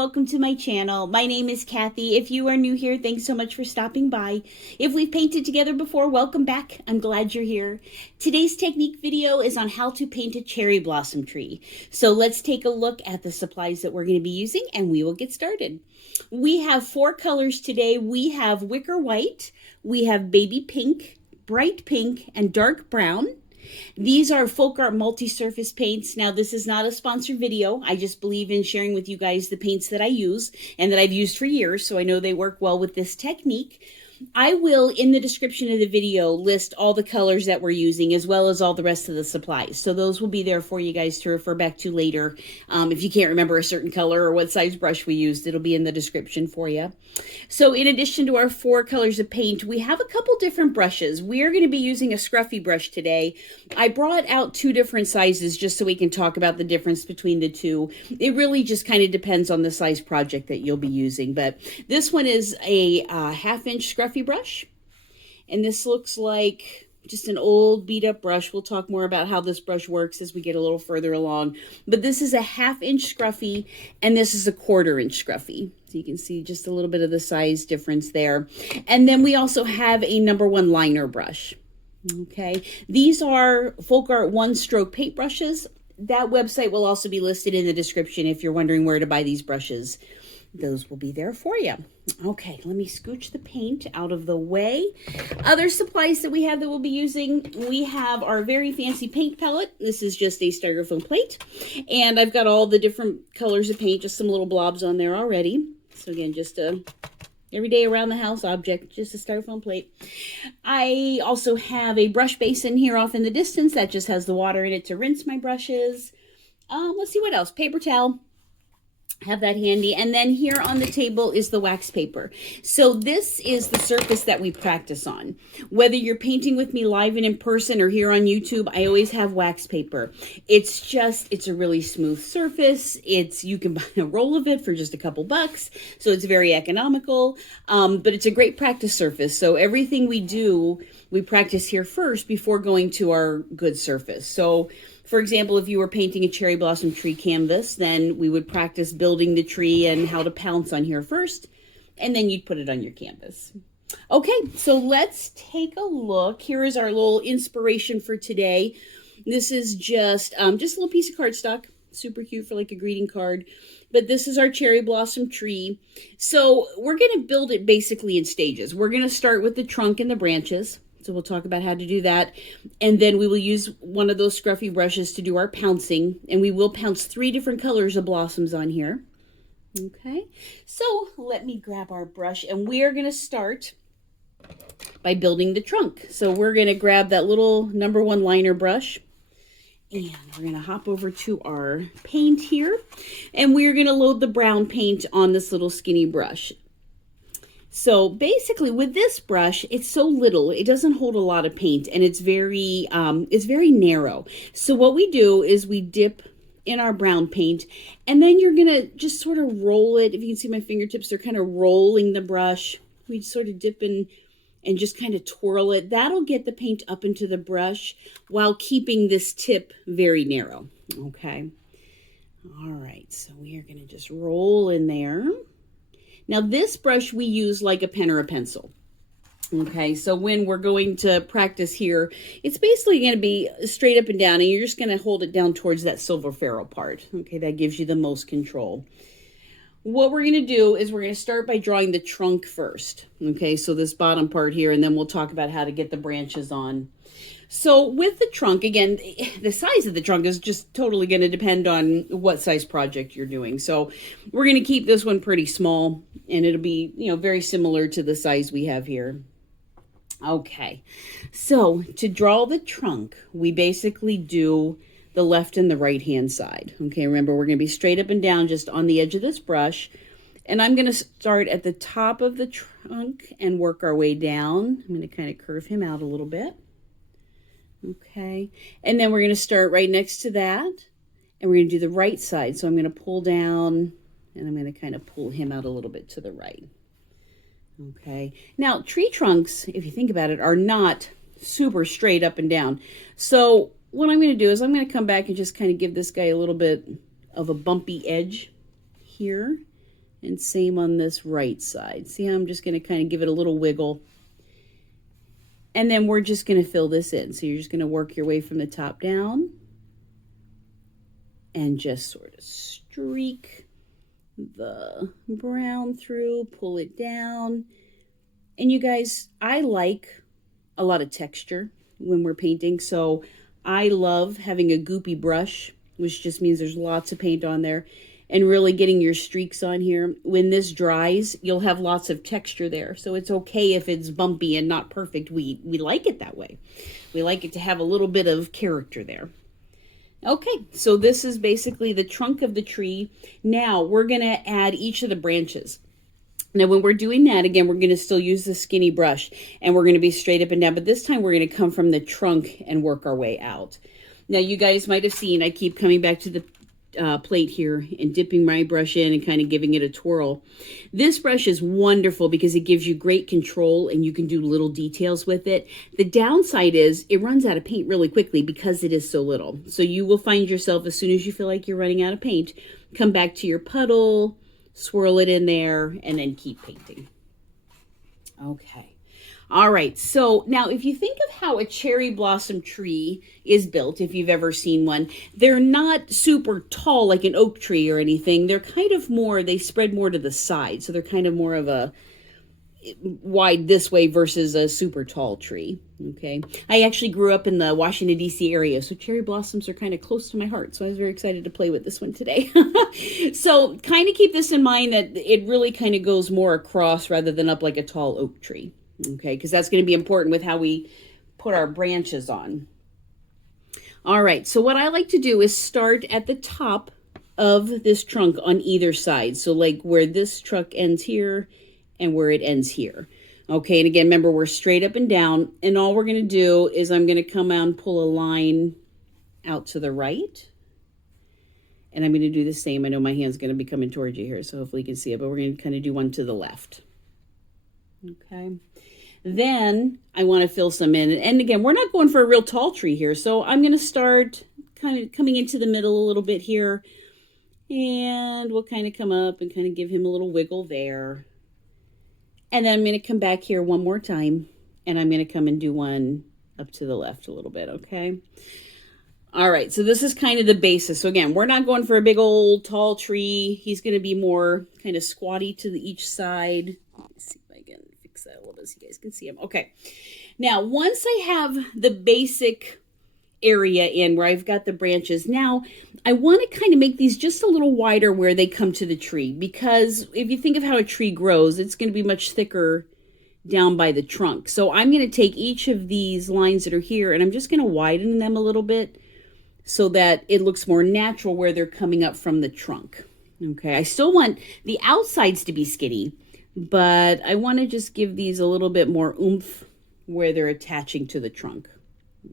welcome to my channel. My name is Kathy. If you are new here, thanks so much for stopping by. If we've painted together before, welcome back. I'm glad you're here. Today's technique video is on how to paint a cherry blossom tree. So let's take a look at the supplies that we're going to be using and we will get started. We have 4 colors today. We have wicker white, we have baby pink, bright pink, and dark brown. These are FolkArt multi-surface paints. Now, this is not a sponsored video. I just believe in sharing with you guys the paints that I use and that I've used for years, so I know they work well with this technique. I will, in the description of the video, list all the colors that we're using as well as all the rest of the supplies. So those will be there for you guys to refer back to later. If you can't remember a certain color or what size brush we used, it'll be in the description for you. So in addition to our 4 colors of paint, we have a couple different brushes. We are going to be using a Scruffy brush today. I brought out 2 different sizes just so we can talk about the difference between the two. It really just kind of depends on the size project that you'll be using. But this one is a 1/2 inch Scruffy brush, and this looks like just an old beat up brush. We'll talk more about how this brush works as we get a little further along, but this is a 1/2 inch Scruffy and this is a 1/4 inch Scruffy, so you can see just a little bit of the size difference there. And then we also have a #1 liner brush. Okay, these are FolkArt 1-stroke paint brushes. That website will also be listed in the description if you're wondering where to buy these brushes. Those will be there for you. Okay, let me scooch the paint out of the way. Other supplies that we have that we'll be using, we have our very fancy paint palette. This is just a Styrofoam plate. And I've got all the different colors of paint, just some little blobs on there already. So again, just a everyday around the house object, just a Styrofoam plate. I also have a brush basin here off in the distance that just has the water in it to rinse my brushes. Let's see what else. Paper towel. Have that handy. And then here on the table is the wax paper. So this is the surface that we practice on. Whether you're painting with me live and in person or here on YouTube, I always have wax paper. It's a really smooth surface. You can buy a roll of it for just a couple bucks. So it's very economical, but it's a great practice surface. So everything we do, we practice here first before going to our good surface. So for example, if you were painting a cherry blossom tree canvas, then we would practice building the tree and how to pounce on here first, and then you'd put it on your canvas. Okay, so let's take a look. Here is our little inspiration for today. This is just a little piece of cardstock, super cute for like a greeting card. But this is our cherry blossom tree. So we're going to build it basically in stages. We're going to start with the trunk and the branches. So we'll talk about how to do that. And then we will use one of those Scruffy brushes to do our pouncing. And we will pounce 3 different colors of blossoms on here. Okay, so let me grab our brush and we are going to start by building the trunk. So we're going to grab that little #1 liner brush. And we're going to hop over to our paint here. And we're going to load the brown paint on this little skinny brush. So basically with this brush, it's so little, it doesn't hold a lot of paint, and it's very narrow. So what we do is we dip in our brown paint, and then you're gonna just sort of roll it. If you can see my fingertips, they're kind of rolling the brush. We sort of dip in and just kind of twirl it. That'll get the paint up into the brush while keeping this tip very narrow. Okay. All right, so we are gonna just roll in there. Now this brush we use like a pen or a pencil. Okay, so when we're going to practice here, it's basically going to be straight up and down, and you're just going to hold it down towards that silver ferrule part. Okay, that gives you the most control. What we're going to do is we're going to start by drawing the trunk first. Okay, so this bottom part here, and then we'll talk about how to get the branches on. So with the trunk, again, the size of the trunk is just totally going to depend on what size project you're doing. So we're going to keep this one pretty small, and it'll be, very similar to the size we have here. Okay, so to draw the trunk, we basically do the left and the right hand side. Okay, remember, we're going to be straight up and down just on the edge of this brush. And I'm going to start at the top of the trunk and work our way down. I'm going to kind of curve him out a little bit. Okay, and then we're going to start right next to that, and we're going to do the right side. So I'm going to pull down, and I'm going to kind of pull him out a little bit to the right. Okay, now tree trunks, if you think about it, are not super straight up and down. So what I'm going to do is I'm going to come back and just kind of give this guy a little bit of a bumpy edge here. And same on this right side. See how I'm just going to kind of give it a little wiggle. And then we're just going to fill this in. So you're just going to work your way from the top down and just sort of streak the brown through, pull it down. And you guys, I like a lot of texture when we're painting. So I love having a goopy brush, which just means there's lots of paint on there, and really getting your streaks on here. When this dries, you'll have lots of texture there. So it's okay if it's bumpy and not perfect. We like it that way. We like it to have a little bit of character there. Okay, so this is basically the trunk of the tree. Now we're going to add each of the branches. Now, when we're doing that, again, we're going to still use the skinny brush, and we're going to be straight up and down, but this time we're going to come from the trunk and work our way out. Now, you guys might have seen, I keep coming back to the plate here and dipping my brush in and kind of giving it a twirl. This brush is wonderful because it gives you great control and you can do little details with it. The downside is it runs out of paint really quickly because it is so little. So you will find yourself, as soon as you feel like you're running out of paint, come back to your puddle, swirl it in there, and then keep painting. Okay. All right. So now if you think of how a cherry blossom tree is built, if you've ever seen one, they're not super tall like an oak tree or anything. They're kind of more, they spread more to the side. So they're kind of more of a wide this way versus a super tall tree. Okay. I actually grew up in the Washington, D.C. area, so cherry blossoms are kind of close to my heart. So I was very excited to play with this one today. So kind of keep this in mind that it really kind of goes more across rather than up like a tall oak tree. Okay. Because that's going to be important with how we put our branches on. All right. So what I like to do is start at the top of this trunk on either side. So like where this trunk ends here and where it ends here. Okay, and again, remember, we're straight up and down, and all we're going to do is I'm going to come out and pull a line out to the right, and I'm going to do the same. I know my hand's going to be coming towards you here, so hopefully you can see it, but we're going to kind of do one to the left. Okay, then I want to fill some in, and again, we're not going for a real tall tree here, so I'm going to start kind of coming into the middle a little bit here, and we'll kind of come up and kind of give him a little wiggle there. And then I'm going to come back here one more time, and I'm going to come and do one up to the left a little bit, okay? All right, so this is kind of the basis. So again, we're not going for a big old tall tree. He's going to be more kind of squatty to each side. Let me see if I can fix that a little bit so you guys can see him. Okay, now once I have the basic area in where I've got the branches, now I want to kind of make these just a little wider where they come to the tree, because if you think of how a tree grows, it's going to be much thicker down by the trunk. So I'm going to take each of these lines that are here and I'm just going to widen them a little bit so that it looks more natural where they're coming up from the trunk. Okay, I still want the outsides to be skinny, but I want to just give these a little bit more oomph where they're attaching to the trunk.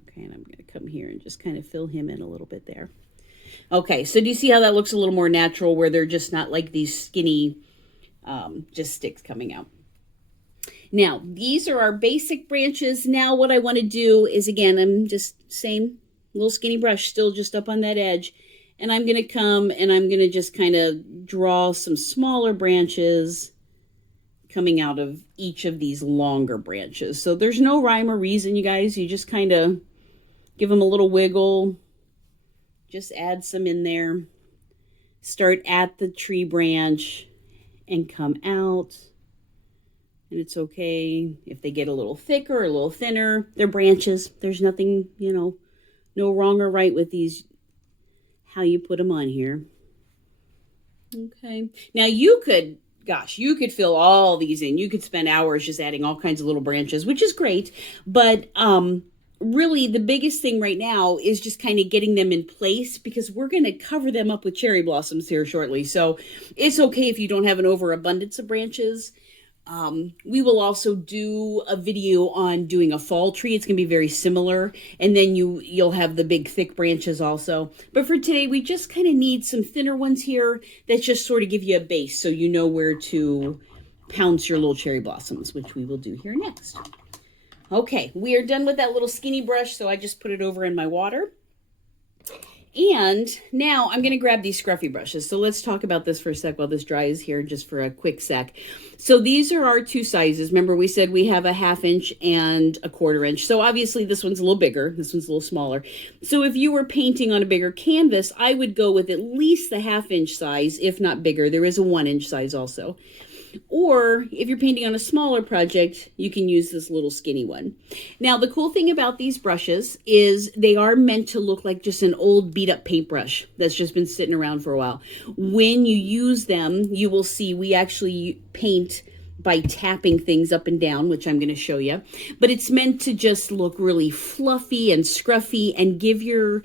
Okay, and I'm going to come here and just kind of fill him in a little bit there. Okay, so do you see how that looks a little more natural where they're just not like these skinny, just sticks coming out? Now, these are our basic branches. Now what I want to do is, again, I'm just same little skinny brush still just up on that edge. And I'm going to come and I'm going to just kind of draw some smaller branches coming out of each of these longer branches. So there's no rhyme or reason, you guys. You just kind of give them a little wiggle. Just add some in there. Start at the tree branch and come out. And it's okay if they get a little thicker or a little thinner. They're branches. There's nothing, you know, no wrong or right with these, how you put them on here. Okay. Now you could, gosh, you could fill all these in. You could spend hours just adding all kinds of little branches, which is great. But really the biggest thing right now is just kind of getting them in place, because we're going to cover them up with cherry blossoms here shortly. So it's okay if you don't have an overabundance of branches. We will also do a video on doing a fall tree. It's going to be very similar. And then you'll have the big thick branches also. But for today, we just kind of need some thinner ones here that just sort of give you a base so you know where to pounce your little cherry blossoms, which we will do here next. Okay, we are done with that little skinny brush, so I just put it over in my water. And now I'm going to grab these Scruffy brushes. So let's talk about this for a sec while this dries here, just for a quick sec. So these are our two sizes. Remember we said we have a 1/2 inch and a 1/4 inch. So obviously this one's a little bigger. This one's a little smaller. So if you were painting on a bigger canvas, I would go with at least the 1/2 inch size, if not bigger. There is a 1 inch size also. Or if you're painting on a smaller project, you can use this little skinny one. Now, the cool thing about these brushes is they are meant to look like just an old beat up paintbrush that's just been sitting around for a while. When you use them, you will see we actually paint by tapping things up and down, which I'm going to show you. But it's meant to just look really fluffy and scruffy and give your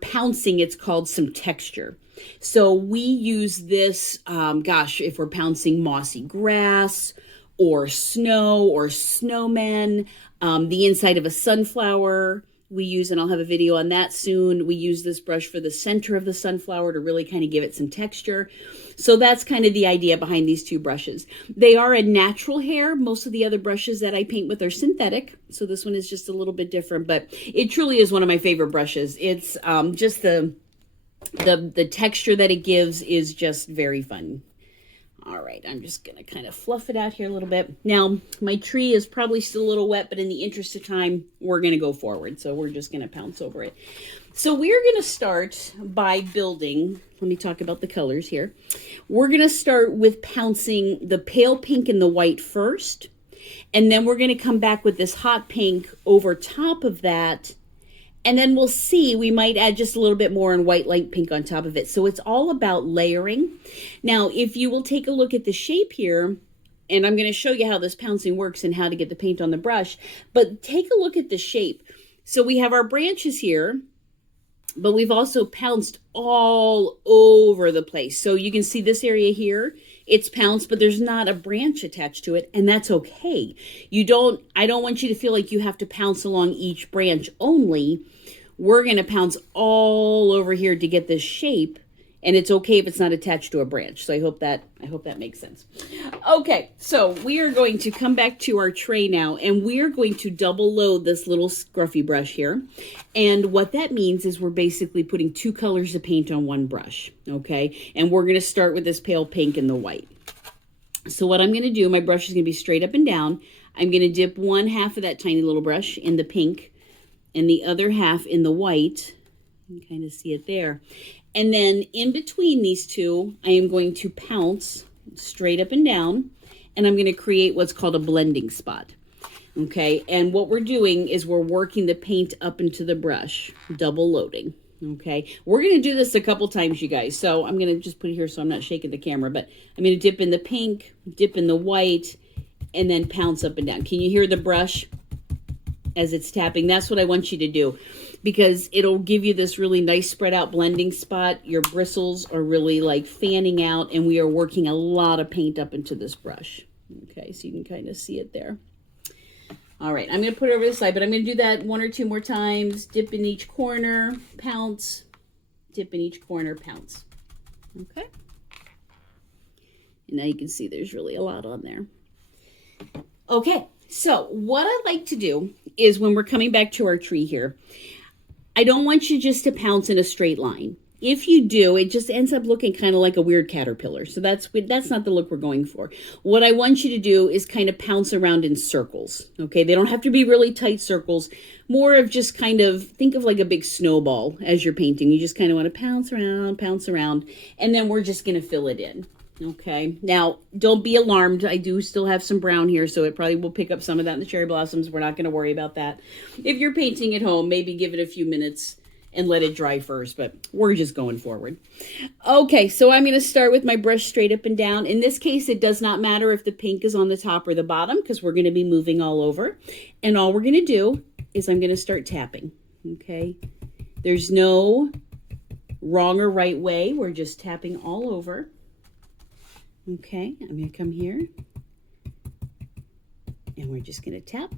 pouncing, it's called, some texture. So we use this, gosh, if we're pouncing mossy grass or snow or snowmen, the inside of a sunflower we use, and I'll have a video on that soon. We use this brush for the center of the sunflower to really kind of give it some texture. So that's kind of the idea behind these two brushes. They are a natural hair. Most of the other brushes that I paint with are synthetic. So this one is just a little bit different, but it truly is one of my favorite brushes. It's just the texture that it gives is just very fun. All right, I'm just going to kind of fluff it out here a little bit. Now, my tree is probably still a little wet, but in the interest of time, we're going to go forward. So we're just going to pounce over it. So we're going to start by building. Let me talk about the colors here. We're going to start with pouncing the pale pink and the white first. And then we're going to come back with this hot pink over top of that. And then we'll see, we might add just a little bit more in white light pink on top of it. So it's all about layering. Now, if you will take a look at the shape here, and I'm going to show you how this pouncing works and how to get the paint on the brush, but take a look at the shape. So we have our branches here, but we've also pounced all over the place. So you can see this area here, it's pounced, but there's not a branch attached to it, and that's okay. I don't want you to feel like you have to pounce along each branch only. We're going to pounce all over here to get this shape, and it's okay if it's not attached to a branch. So I hope that makes sense. Okay, so we are going to come back to our tray now, and we are going to double load this little Scruffy brush here. And what that means is we're basically putting two colors of paint on one brush, okay? And we're going to start with this pale pink and the white. So what I'm going to do, my brush is going to be straight up and down. I'm going to dip 1/2 of that tiny little brush in the pink and the other half in the white. You can kind of see it there. And then in between these two, I am going to pounce straight up and down, and I'm going to create what's called a blending spot. Okay, and what we're doing is we're working the paint up into the brush, double loading. Okay, we're going to do this a couple times, you guys. So I'm going to just put it here so I'm not shaking the camera, but I'm going to dip in the pink, dip in the white, and then pounce up and down. Can you hear the brush as it's tapping? That's what I want you to do, because it'll give you this really nice spread out blending spot. Your bristles are really like fanning out, and we are working a lot of paint up into this brush. Okay, so you can kind of see it there. All right, I'm going to put it over this side, but I'm going to do that 1 or 2 more times. Dip in each corner, pounce. Dip in each corner, pounce. Okay. And now you can see there's really a lot on there. Okay, so what I like to do is when we're coming back to our tree here, I don't want you just to pounce in a straight line. If you do, it just ends up looking kind of like a weird caterpillar. So that's not the look we're going for. What I want you to do is kind of pounce around in circles. Okay, they don't have to be really tight circles. More of just kind of, think of like a big snowball as you're painting. You just kind of want to pounce around, and then we're just going to fill it in. Okay, now don't be alarmed. I do still have some brown here, so it probably will pick up some of that in the cherry blossoms. We're not going to worry about that. If you're painting at home, maybe give it a few minutes and let it dry first, but we're just going forward. Okay, so I'm going to start with my brush straight up and down. In this case, it does not matter if the pink is on the top or the bottom, because we're going to be moving all over. And all we're going to do is I'm going to start tapping, okay? There's no wrong or right way. We're just tapping all over. Okay, I'm going to come here, and we're just going to tap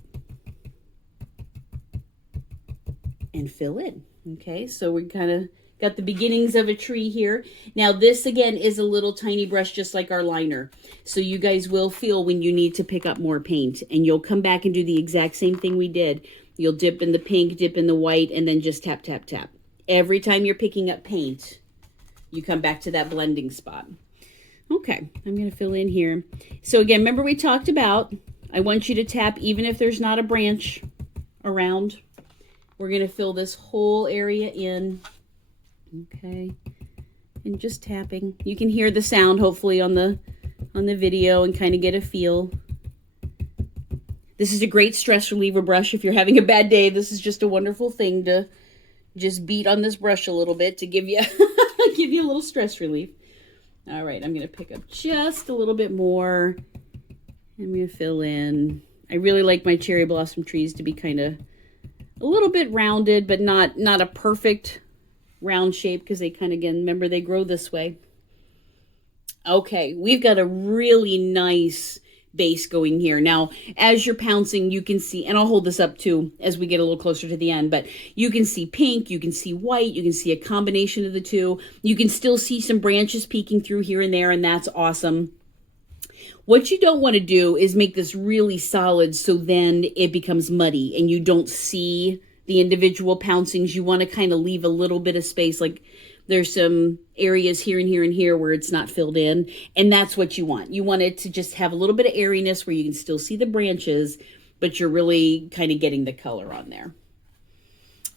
and fill in. Okay, so we kind of got the beginnings of a tree here. Now this again is a little tiny brush just like our liner. So you guys will feel when you need to pick up more paint, and you'll come back and do the exact same thing we did. You'll dip in the pink, dip in the white, and then just tap, tap, tap. Every time you're picking up paint, you come back to that blending spot. Okay, I'm going to fill in here. So again, remember we talked about, I want you to tap even if there's not a branch around. We're going to fill this whole area in. Okay, and just tapping. You can hear the sound hopefully on the video and kind of get a feel. This is a great stress reliever brush. If you're having a bad day, this is just a wonderful thing to just beat on this brush a little bit to give you give you a little stress relief. All right, I'm going to pick up just a little bit more. I'm going to fill in. I really like my cherry blossom trees to be kind of a little bit rounded, but not a perfect round shape because they kind of, again, remember they grow this way. Okay, we've got a really nice base going here. Now, as you're pouncing, you can see, and I'll hold this up too as we get a little closer to the end, but you can see pink, you can see white, you can see a combination of the two. You can still see some branches peeking through here and there, and that's awesome. What you don't want to do is make this really solid so then it becomes muddy and you don't see the individual pouncings. You want to kind of leave a little bit of space, like there's some areas here and here and here where it's not filled in, and that's what you want. You want it to just have a little bit of airiness where you can still see the branches, but you're really kind of getting the color on there.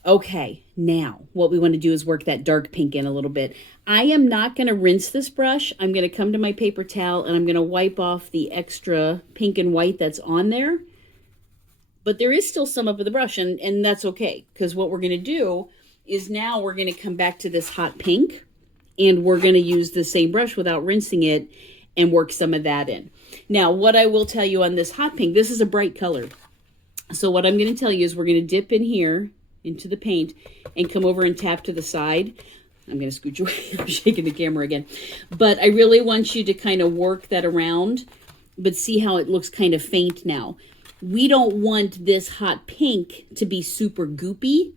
Okay, now what we want to do is work that dark pink in a little bit. I am not going to rinse this brush. I'm going to come to my paper towel and I'm going to wipe off the extra pink and white that's on there. But there is still some of the brush, and that's okay, because what we're going to do is now we're going to come back to this hot pink and we're going to use the same brush without rinsing it and work some of that in. Now, what I will tell you on this hot pink, this is a bright color. So what I'm going to tell you is we're going to dip in here into the paint and come over and tap to the side. I'm going to scooch away. I'm shaking the camera again. But I really want you to kind of work that around, but see how it looks kind of faint now. We don't want this hot pink to be super goopy.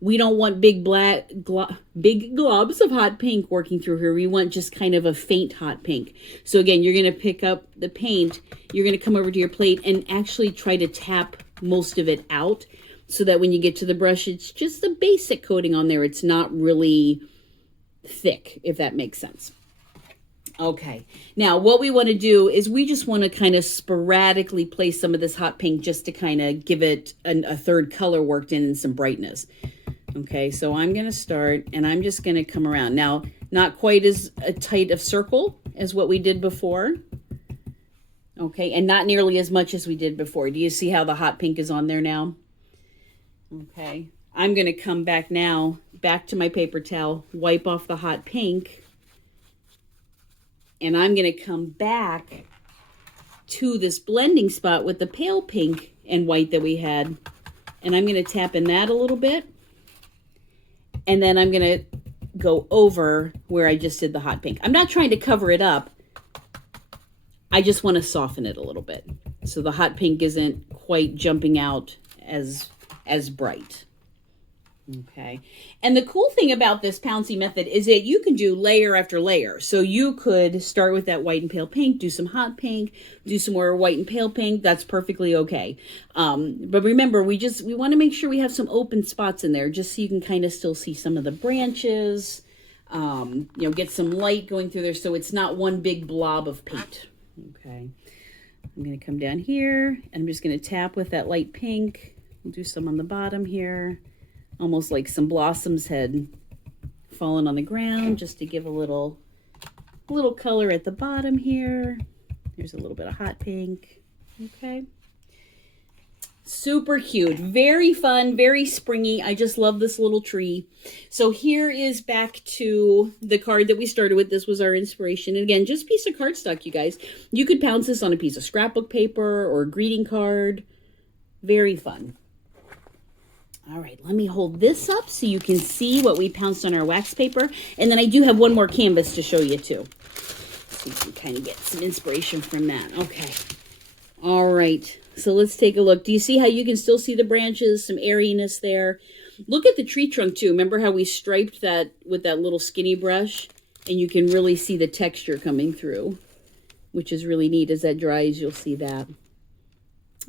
We don't want big big globs of hot pink working through here. We want just kind of a faint hot pink. So again, you're going to pick up the paint. You're going to come over to your plate and actually try to tap most of it out so that when you get to the brush, it's just a basic coating on there. It's not really thick, if that makes sense. Okay, now what we want to do is we just want to kind of sporadically place some of this hot pink just to kind of give it a third color worked in and some brightness. Okay, so I'm going to start and I'm just going to come around. Now, not quite as tight of circle as what we did before. Okay, and not nearly as much as we did before. Do you see how the hot pink is on there now? Okay, I'm going to come back now, back to my paper towel, wipe off the hot pink. And I'm going to come back to this blending spot with the pale pink and white that we had. And I'm going to tap in that a little bit. And then I'm going to go over where I just did the hot pink. I'm not trying to cover it up. I just want to soften it a little bit, so the hot pink isn't quite jumping out as bright. Okay, and the cool thing about this pouncy method is that you can do layer after layer. So you could start with that white and pale pink, do some hot pink, do some more white and pale pink. That's perfectly okay. But remember, we want to make sure we have some open spots in there, just so you can kind of still see some of the branches. You know, get some light going through there, so it's not one big blob of paint. Okay, I'm going to come down here, and I'm just going to tap with that light pink. We'll do some on the bottom here. Almost like some blossoms had fallen on the ground, just to give a little color at the bottom here. There's a little bit of hot pink. Okay. Super cute. Very fun, very springy. I just love this little tree. So here is back to the card that we started with. This was our inspiration. And again, just a piece of cardstock, you guys. You could pounce this on a piece of scrapbook paper or a greeting card. Very fun. All right, let me hold this up so you can see what we pounced on our wax paper. And then I do have one more canvas to show you too, so you can kind of get some inspiration from that. Okay. All right, so let's take a look. Do you see how you can still see the branches, some airiness there? Look at the tree trunk too. Remember how we striped that with that little skinny brush? And you can really see the texture coming through, which is really neat. As that dries, you'll see that.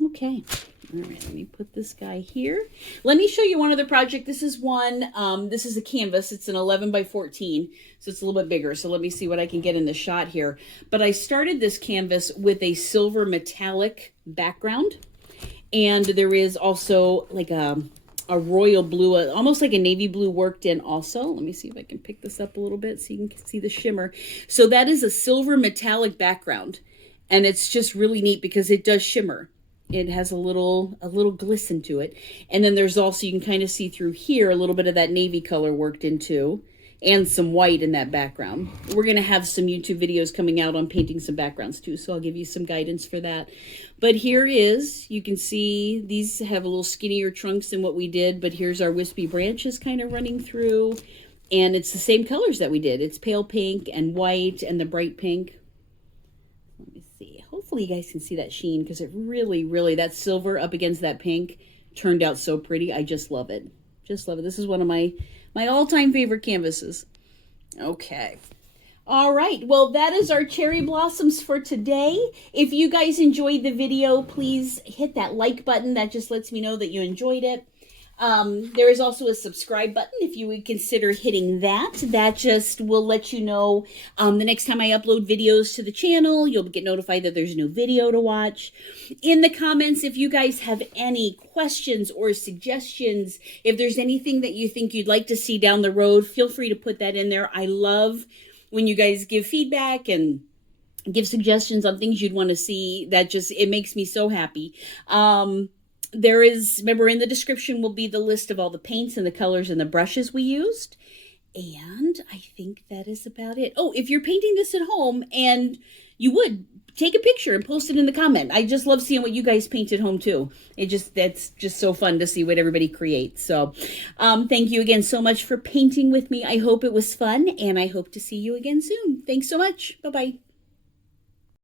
Okay. All right, let me put this guy here. Let me show you one other project. This is one, this is a canvas. It's an 11 by 14, so it's a little bit bigger. So let me see what I can get in the shot here. But I started this canvas with a silver metallic background. And there is also like a royal blue, almost like a navy blue worked in also. Let me see if I can pick this up a little bit so you can see the shimmer. So that is a silver metallic background. And it's just really neat because it does shimmer. It has a little glisten to it. And then there's also, you can kind of see through here, a little bit of that navy color worked into, and some white in that background. We're going to have some YouTube videos coming out on painting some backgrounds too, so I'll give you some guidance for that. But here is, you can see these have a little skinnier trunks than what we did, but here's our wispy branches kind of running through. And it's the same colors that we did. It's pale pink and white and the bright pink. Let me see. Hopefully you guys can see that sheen because it really, that silver up against that pink turned out so pretty. I just love it. Just love it. This is one of my all-time favorite canvases. Okay. All right. Well, that is our cherry blossoms for today. If you guys enjoyed the video, please hit that like button. That just lets me know that you enjoyed it. There is also a subscribe button if you would consider hitting that. That just will let you know the next time I upload videos to the channel. You'll get notified that there's a new video to watch. In the comments, if you guys have any questions or suggestions, if there's anything that you think you'd like to see down the road, feel free to put that in there. I love when you guys give feedback and give suggestions on things you'd want to see. That just, it makes me so happy. There is, remember in the description will be the list of all the paints and the colors and the brushes we used. And I think that is about it. Oh, if you're painting this at home and you would, take a picture and post it in the comment. I just love seeing what you guys paint at home too. That's just so fun to see what everybody creates. So thank you again so much for painting with me. I hope it was fun and I hope to see you again soon. Thanks so much. Bye-bye.